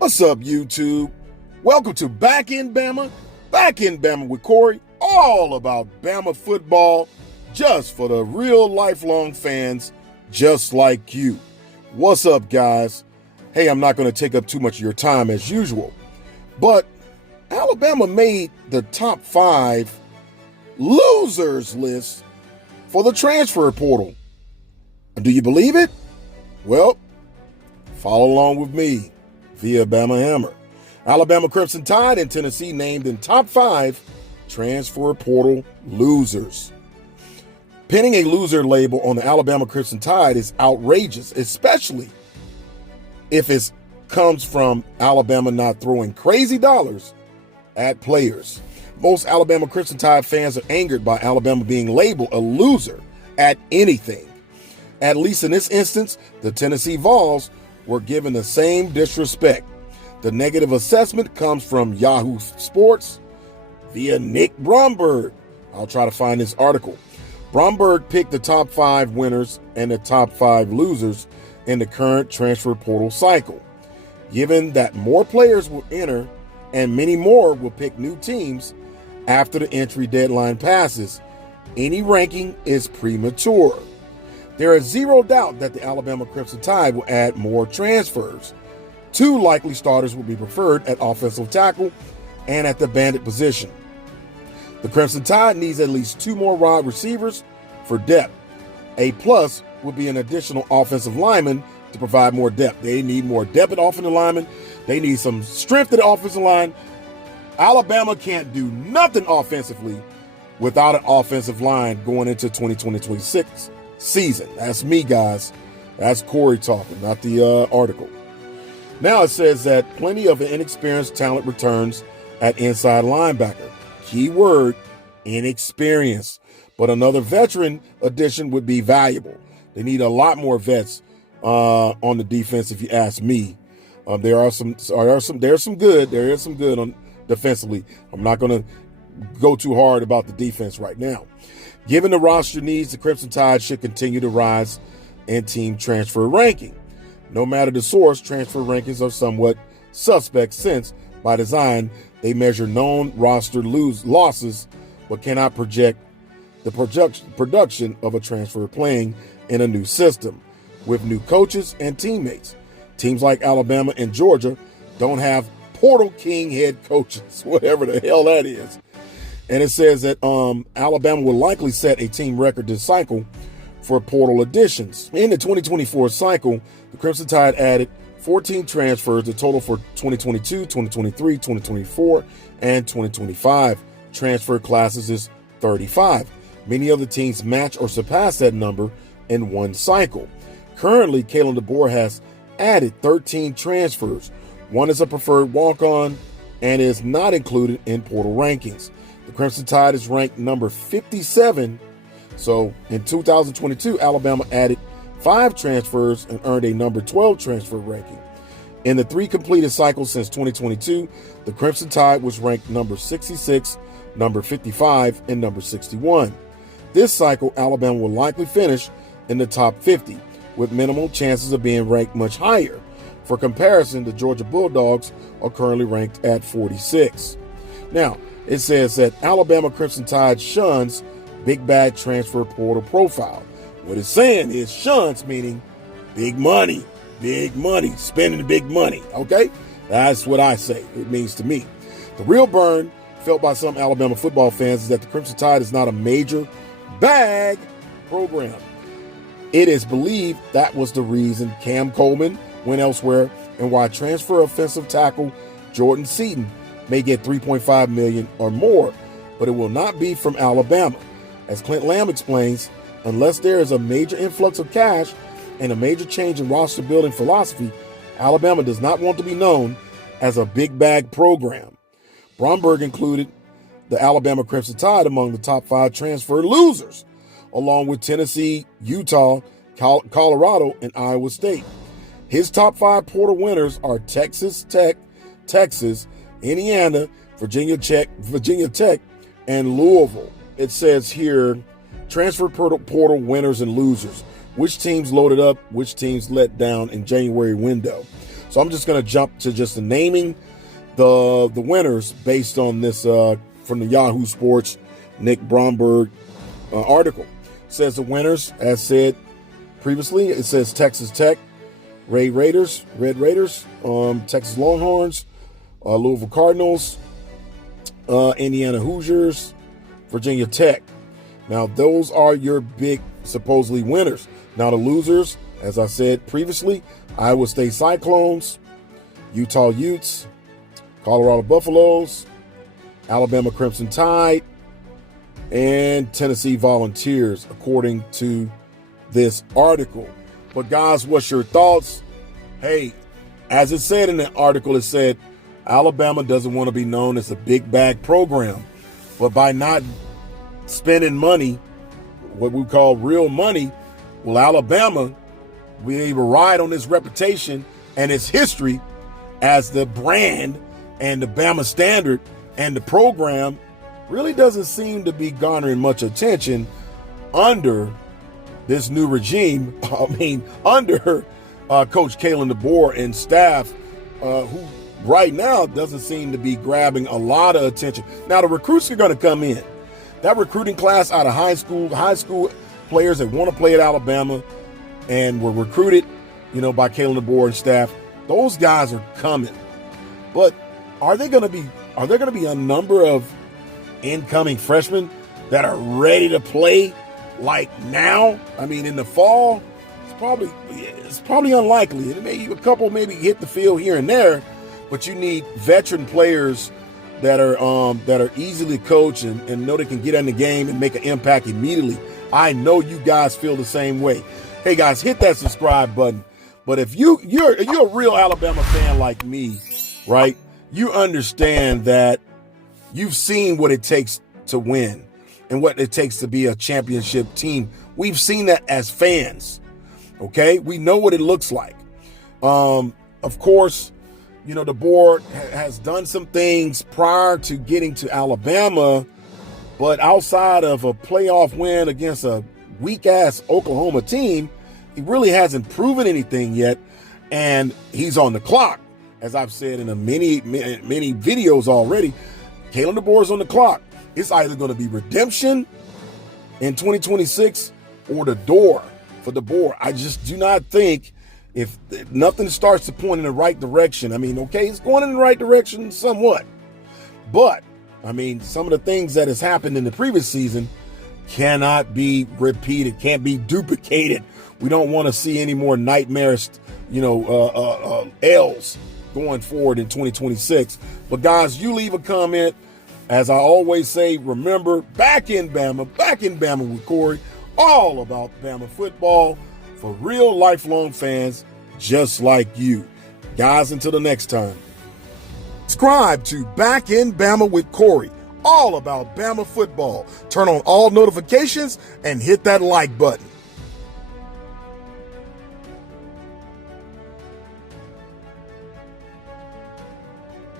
What's up, YouTube? Welcome to Back in Bama. Back in Bama with Corey. All about Bama football, just for the real lifelong fans, just like you. What's up, guys? Hey, I'm not going to take up too much of your time as usual, but Alabama made the top 5 losers list for the transfer portal. Do you believe it? Well, follow along with me via Bama Hammer. Alabama Crimson Tide and Tennessee named in top 5 transfer portal losers. Pinning a loser label on the Alabama Crimson Tide is outrageous, especially if it comes from Alabama not throwing crazy dollars at players. Most Alabama Crimson Tide fans are angered by Alabama being labeled a loser at anything. At least in this instance, the Tennessee Vols were given the same disrespect. The negative assessment comes from Yahoo Sports via Nick Bromberg. I'll try to find this article. Bromberg picked the top 5 winners and the top 5 losers in the current transfer portal cycle. Given that more players will enter and many more will pick new teams after the entry deadline passes, any ranking is premature. There is zero doubt that the Alabama Crimson Tide will add more transfers. 2 likely starters will be preferred at offensive tackle and at the bandit position. The Crimson Tide needs at least 2 more wide receivers for depth. A plus would be an additional offensive lineman to provide more depth. They need more depth at offensive linemen. They need some strength at the offensive line. Alabama can't do nothing offensively without an offensive line going into 2020-26 season. That's me, guys. That's Corey talking, not the article. Now it says that plenty of inexperienced talent returns at inside linebacker. Key word, inexperienced. But another veteran addition would be valuable. They need a lot more vets on the defense, if you ask me. There is some good on defensively. I'm not going to go too hard about the defense right now. Given the roster needs, the Crimson Tide should continue to rise in team transfer ranking. No matter the source, transfer rankings are somewhat suspect since, by design, they measure known roster losses but cannot project the production of a transfer playing in a new system with new coaches and teammates. Teams like Alabama and Georgia don't have Portal King head coaches, whatever the hell that is. And it says that Alabama will likely set a team record this cycle for portal additions. In the 2024 cycle, the Crimson Tide added 14 transfers. The total for 2022, 2023, 2024, and 2025 transfer classes is 35. Many other teams match or surpass that number in one cycle. Currently, Kalen DeBoer has added 13 transfers. One is a preferred walk-on and is not included in portal rankings. The Crimson Tide is ranked number 57. So in 2022, Alabama added 5 transfers and earned a number 12 transfer ranking. In the 3 completed cycles since 2022, the Crimson Tide was ranked number 66, number 55, and number 61. This cycle, Alabama will likely finish in the top 50, with minimal chances of being ranked much higher. For comparison, the Georgia Bulldogs are currently ranked at 46. Now, it says that Alabama Crimson Tide shuns big bad transfer portal profile. What it's saying is shuns, meaning big money, spending big money, okay? That's what I say it means to me. The real burn felt by some Alabama football fans is that the Crimson Tide is not a major bag program. It is believed that was the reason Cam Coleman went elsewhere and why transfer offensive tackle Jordan Seaton may get $3.5 million or more, but it will not be from Alabama. As Clint Lamb explains, unless there is a major influx of cash and a major change in roster building philosophy, Alabama does not want to be known as a big bag program. Bromberg included the Alabama Crimson Tide among the top 5 transfer losers, along with Tennessee, Utah, Colorado, and Iowa State. His top 5 portal winners are Texas Tech, Texas, Indiana, Virginia Tech, and Louisville. It says here, transfer portal winners and losers. Which teams loaded up, which teams let down in January window. So I'm just going to jump to just the naming the winners based on this from the Yahoo Sports Nick Bromberg article. It says the winners, as said previously, it says Texas Tech, Red Raiders, Texas Longhorns, Louisville Cardinals, Indiana Hoosiers, Virginia Tech. Now, those are your big, supposedly, winners. Now, the losers, as I said previously, Iowa State Cyclones, Utah Utes, Colorado Buffaloes, Alabama Crimson Tide, and Tennessee Volunteers, according to this article. But guys, what's your thoughts? Hey, as it said in the article, it said Alabama doesn't want to be known as a big bag program. But by not spending money, what we call real money, will Alabama be able to ride on its reputation and its history as the brand and the Bama standard, and the program really doesn't seem to be garnering much attention under this new regime. I mean, under Coach Kalen DeBoer and staff, who right now doesn't seem to be grabbing a lot of attention. Now, the recruits are going to come in. That recruiting class out of high school players that want to play at Alabama and were recruited, by Kalen DeBoer and staff, those guys are coming. But are there going to be a number of incoming freshmen that are ready to play like now? I mean, in the fall, it's probably unlikely. A couple maybe hit the field here and there, but you need veteran players that are easily coached and know they can get in the game and make an impact immediately. I know you guys feel the same way. Hey guys, hit that subscribe button. But if you're a real Alabama fan like me, right? You understand that you've seen what it takes to win and what it takes to be a championship team. We've seen that as fans. Okay, we know what it looks like. Of course, the board has done some things prior to getting to Alabama, but outside of a playoff win against a weak-ass Oklahoma team, he really hasn't proven anything yet, and he's on the clock. As I've said in many videos already, Kalen DeBoer's on the clock. It's either going to be redemption in 2026 or the door for DeBoer. I just do not think, if nothing starts to point in the right direction. I mean, okay, it's going in the right direction somewhat. But, I mean, some of the things that has happened in the previous season cannot be repeated, can't be duplicated. We don't want to see any more nightmarish, L's going forward in 2026. But guys, you leave a comment. As I always say, remember, back in Bama with Corey, all about Bama football for real lifelong fans just like you. Guys, until the next time. Subscribe to Back in Bama with Corey, all about Bama football. Turn on all notifications and hit that like button.